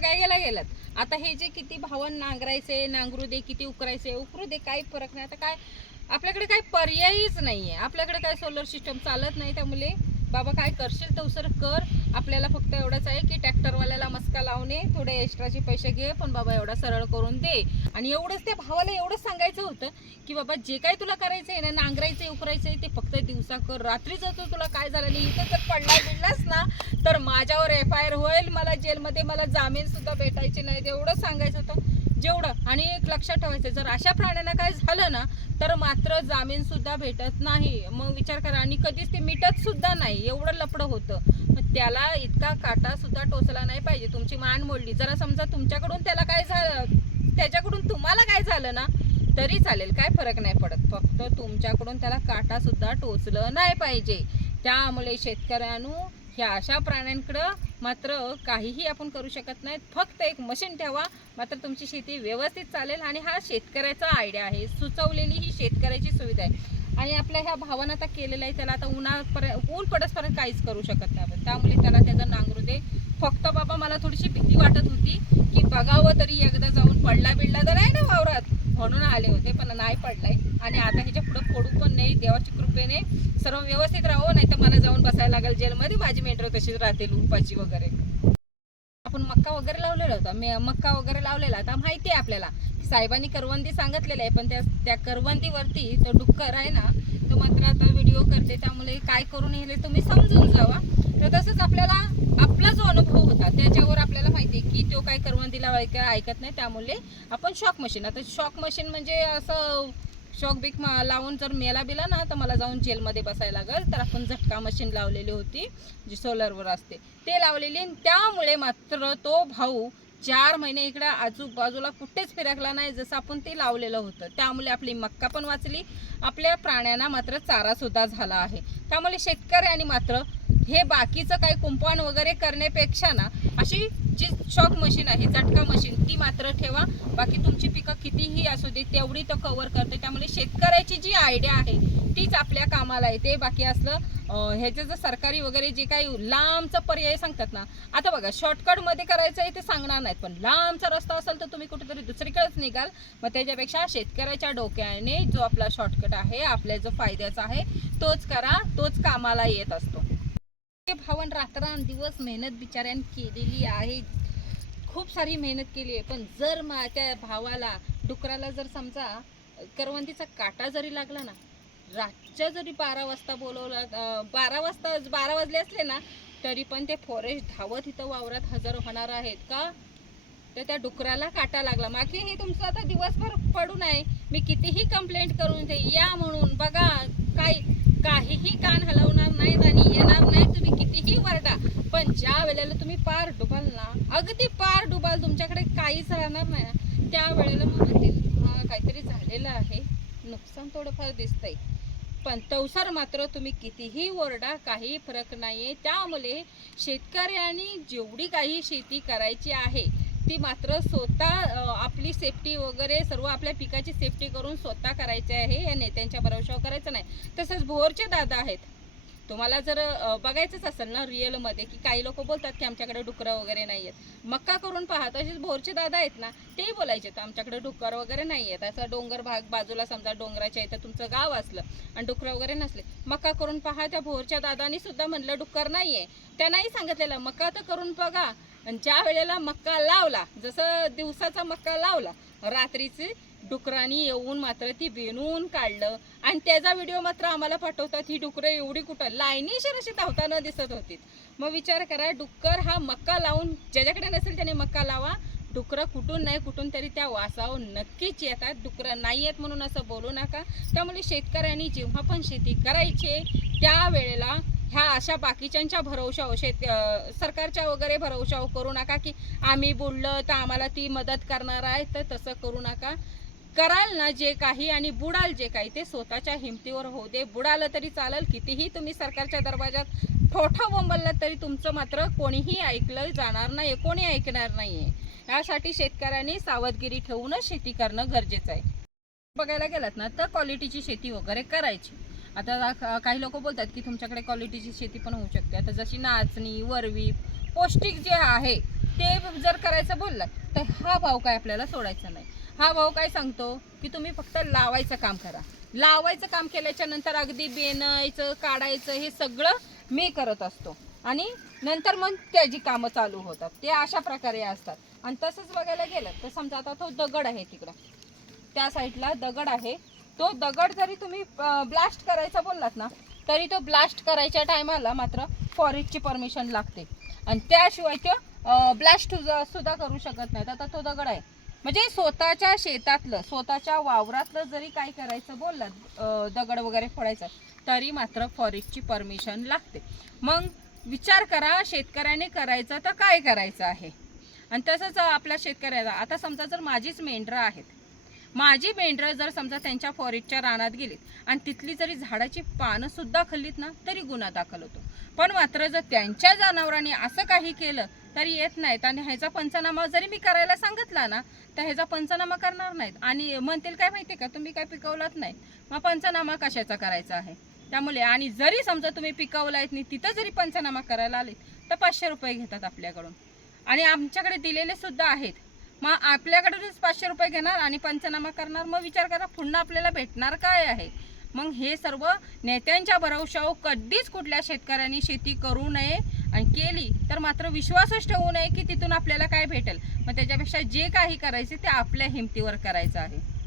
काय गेला गेलात आता हे जे किती भावन नांगरायचे नांगरू दे किती उकरायचे उकरू दे काही फरक नाही. आता काय आपल्याकडे काही पर्यायच नाही आहे आपल्याकडे काय सोलर सिस्टम चालत नाही त्यामुळे बाबा काय करशील तवसर कर. आपल्याला फक्त एवढंच आहे की ट्रॅक्टरवाल्याला मस्का लावणे थोडे एक्स्ट्राचे पैसे घे पण बाबा एवढा सरळ करून दे. आणि एवढंच त्या भावाला एवढंच सांगायचं होतं की बाबा जे काही तुला करायचं आहे ना नांगरायचं आहे उकरायचं आहे ते फक्त दिवसा कर. रात्री जर तू तुला काय झालं नाही इथं जर पडला बिडलास ना तर माझ्यावर एफ आय आर होईल. मला जेलमध्ये मला जामीनसुद्धा भेटायची नाही एवढंच सांगायचं होतं. जेवढं आणि एक लक्षात ठेवायचं जर अशा प्राण्यांना काय झालं ना तर मात्र जामीन सुद्धा भेटत नाही. मग विचार करा आणि कधीच ते मिटत सुद्धा नाही. एवढं लपडं होतं. मग त्याला इतका काटा सुद्धा टोचला नाही पाहिजे. तुमची मान मोडली. जरा समजा तुमच्याकडून त्याला काय झालं त्याच्याकडून तुम्हाला काय झालं ना तरी चालेल. काय फरक नाही पडत. फक्त तुमच्याकडून त्याला काटा सुद्धा टोचलं नाही पाहिजे. त्यामुळे शेतकऱ्यांनो ह्या अशा प्राण्यांकडं मात्र काहीही आपण करू शकत नाहीत. फक्त एक मशीन ठेवा. मात्र तुमची शेती व्यवस्थित चालेल आणि हा शेतकऱ्याचा आयडिया आहे. सुचवलेली ही शेतकऱ्याची सुविधा आहे. आणि आपल्या ह्या भावानं आता केलेलं आहे. त्याला आता उन्हापर्यंत ऊन पडसपर्यंत काहीच करू शकत नाही आपण. त्यामुळे त्याला त्याचं नांगरू दे. फक्त बाबा मला थोडीशी भीती वाटत होती की बघावं तरी एकदा जाऊन पडला बिडला तर नाही ना वावरात. म्हणून आले होते पण नाही पडलाय. आणि आता ह्याच्या पुढे पडू पण नाही देवाच्या कृपेने सर्व व्यवस्थित राहो नाही तर मला जाऊन बसायला लागेल जेलमध्ये माझी मेंढर तशीच राहतील उपाची वगैरे. आपण मक्का वगैरे लावलेला होता मक्का वगैरे लावलेला आता माहिती आहे आपल्याला. साहेबांनी करवंदी सांगितलेलं आहे पण त्या त्या करवंदीवरती तो डुक्कर आहे ना तो मात्र आता व्हिडिओ करते त्यामुळे काय करून येईल तुम्ही समजून जावा. तर तसंच आपल्याला आपला जो अनुभव होता. त्याच्यावर आपल्याला माहिती आहे की तो काय करवंदीला ऐक ऐकत नाही. त्यामुळे आपण शॉक मशीन आता शॉक मशीन म्हणजे असं शॉक बिक मा- लावून जर मेला बिला ना तर मला जाऊन जेलमध्ये बसायला लागेल. तर आपण झटका मशीन लावलेली होती जी सोलरवर असते. ते लावलेली आणि त्यामुळे मात्र तो भाऊ चार महिने इकडे आजूबाजूला कुठेच फिरकला नाही जसं आपण ते लावलेलं होतं. त्यामुळे आपली मक्का पण वाचली. आपल्या प्राण्यांना मात्र चारासुद्धा झाला आहे. त्यामुळे शेतकऱ्यांनी मात्र हे बाकीचं काही कुंपण वगैरे करण्यापेक्षा ना अशी जी शॉक मशीन आहे चटका मशीन ती मात्र ठेवा. बाकी तुमची पिकं कितीही असू दे तेवढी तर कव्हर करते. त्यामुळे शेतकऱ्याची जी आयडिया आहे तीच आपल्या कामाला येते. बाकी असलं ह्याचं जर सरकारी वगैरे जे काही लांबचा पर्याय सांगतात ना आता बघा शॉर्टकटमध्ये करायचं आहे ते सांगणार नाहीत. पण लांबचा रस्ता असेल तर तुम्ही कुठेतरी दुसरीकडेच निघाल. मग त्याच्यापेक्षा शेतकऱ्याच्या डोक्याने जो आपला शॉर्टकट आहे आपल्या जो फायद्याचा आहे तोच करा तोच कामाला येत असतो. ते भावन रात्रंदिवस मेहनत बिचाऱ्यान केलेली आहे. खूप सारी मेहनत केली आहे. पण जर मा त्या भावाला डुकराला जर समजा करवंदीचा काटा जरी लागला ना रातच्या जरी बारा वाजता बोलवला बारा वाजता बारा वाजले असले ना तरी पण ते फॉरेस्ट धावत इथं वावरात हजर होणार आहेत का? तर त्या डुकराला काटा लागला. मागे हे तुमचं आता दिवसभर पडून आहे मी कितीही कंप्लेंट करून दे. या म्हणून बघा काय काहीही कान हलवणार नाहीत आणि येणार नाही तुम्ही कितीही वरडा. पण ज्या वेळेला तुम्ही पार डुबाल ना अगदी पार डुबाल तुमच्याकडे काहीच राहणार नाही ना त्या वेळेला मग म्हणतील काहीतरी झालेलं आहे. नुकसान थोडंफार दिसतंय. पण तवसार मात्र तुम्ही कितीही ओरडा काही फरक नाही आहे त्यामुळे शेतकऱ्यांनी जेवढी काही शेती करायची आहे ती मात्र स्वतः आपली सेफ्टी वगैरे सर्व आपल्या पिकाची सेफ्टी करून स्वतः करायची आहे या नेत्यांच्या भरवशावर करायचं नाही. तसंच भोरचे दादा आहेत. तुम्हाला जर बघायचंच असेल ना रिअलमध्ये की काही लोक बोलतात की आमच्याकडे डुकरं वगैरे नाही आहेत. मक्का करून पहा तसेच भोरचे दादा आहेत ना तेही बोलायचे तर आमच्याकडे डुक्कर वगैरे नाही आहेत. असं डोंगर भाग बाजूला समजा डोंगराच्या इथं तुमचं गाव असलं आणि डुकरं वगैरे नसले मक्का करून पहा त्या भोरच्या दादानी सुद्धा म्हणलं डुक्कर नाही आहे त्यांनाही सांगितलेलं मका तर करून बघा. आणि ज्या वेळेला मक्का लावला जसं दिवसाचा मक्का लावला रात्रीची डुकरांनी येऊन मात्र ती बेनून काढलं. आणि त्याचा व्हिडिओ मात्र आम्हाला पाठवतात ही डुकरं एवढी कुठं? लायनीशीर अशी धावताना दिसत होती. मग विचार करा डुक्कर हा मक्का लावून ज्याच्याकडे नसेल त्याने मक्का लावा. डुकरं कुठून नाही कुठून तरी त्या वासावर नक्कीच येतात. डुकरं नाही येत म्हणून असं बोलू नका. त्यामुळे शेतकऱ्यांनी जेव्हा पण शेती करायची त्या वेळेला ह्या अशा बाकीच्यांच्या भरवशाव शेत सरकारच्या वगैरे भरवशाव करू नका की आम्ही बोललं तर आम्हाला ती मदत करणार आहे तर तसं करू नका. कराल ना जे काही आणि बुडाल जे काही ते स्वतःच्या हिमतीवर होऊ दे. बुडालं तरी चालेल कितीही तुम्ही सरकारच्या दरवाजात ठोठा बोंबलला तरी तुमचं मात्र कोणीही ऐकलं जाणार नाही कोणी ऐकणार नाहीये. यासाठी शेतकऱ्यांनी सावधगिरी ठेवूनच शेती करणं गरजेचं आहे. बघायला गेलात ना तर क्वालिटीची शेती वगैरे करायची. आता काही लोक बोलतात की तुमच्याकडे क्वालिटीची शेती पण होऊ शकते. आता जशी नाचणी वरवी पौष्टिक जे आहे ते जर करायचं बोललं तर हा भाव काय आपल्याला सोडायचा नाही. हा भाव काय सांगतो की तुम्ही फक्त लावायचं काम करा. लावायचं काम केल्याच्यानंतर अगदी बेनायचं काढायचं हे सगळं मी करत असतो. आणि नंतर मग त्याची कामं चालू होतात. ते अशा प्रकारे असतात. आणि तसंच बघायला गेलं तर समजा आता तो दगड आहे तिकडं. त्या साईडला दगड आहे. तो दगड जरी तुम्ही ब्लास्ट करायचा बोललात ना तरी तो ब्लास्ट करायच्या टायमाला मात्र फॉरेस्टची परमिशन लागते. आणि त्याशिवाय तो ब्लास्ट सुद्धा करू शकत नाहीत. आता तो दगड आहे. म्हणजे स्वतःच्या शेतातलं स्वतःच्या वावरातलं जरी काय करायचं बोललात दगड वगैरे फोडायचं तरी मात्र फॉरेस्टची परमिशन लागते. मग विचार करा शेतकऱ्याने करायचं तर काय करायचं आहे? आणि तसंच आपल्या शेतकऱ्याला आता समजा जर माझीच मेंढरं आहेत माझी मेंढरं जर समजा त्यांच्या फॉरेस्टच्या रानात गेलीत आणि तिथली जरी झाडाची पानंसुद्धा खाल्लीत ना तरी गुन्हा दाखल होतो. पण मात्र जर त्यांच्या जनावरांनी असं काही केलं तरी येत नाहीत. आणि ह्याचा पंचनामा जरी मी करायला सांगितला ना तर ह्याचा पंचनामा करणार नाहीत. आणि म्हणतील काय माहिती का तुम्ही काय पिकवलात नाही. मग पंचनामा कशाचा करायचा आहे? त्यामुळे आणि जरी समजा तुम्ही पिकवला आहेत नाही तिथं जरी पंचनामा करायला आले तर पाचशे रुपये घेतात आपल्याकडून. आणि आमच्याकडे दिलेले सुद्धा आहेत. मग आपल्याकडूनच पाचशे रुपये घेणार आणि पंचनामा करणार मग विचार करा पुन्हा आपल्याला भेटणार काय आहे? मग हे सर्व नेत्यांच्या भरवशावर कधीच कुठल्या शेतकऱ्यांनी शेती करू नये आणि केली तर मात्र विश्वासच ठेवू नये की तिथून आपल्याला काय भेटेल. मग त्याच्यापेक्षा जे काही करायचे ते आपल्या हिमतीवर करायचं आहे.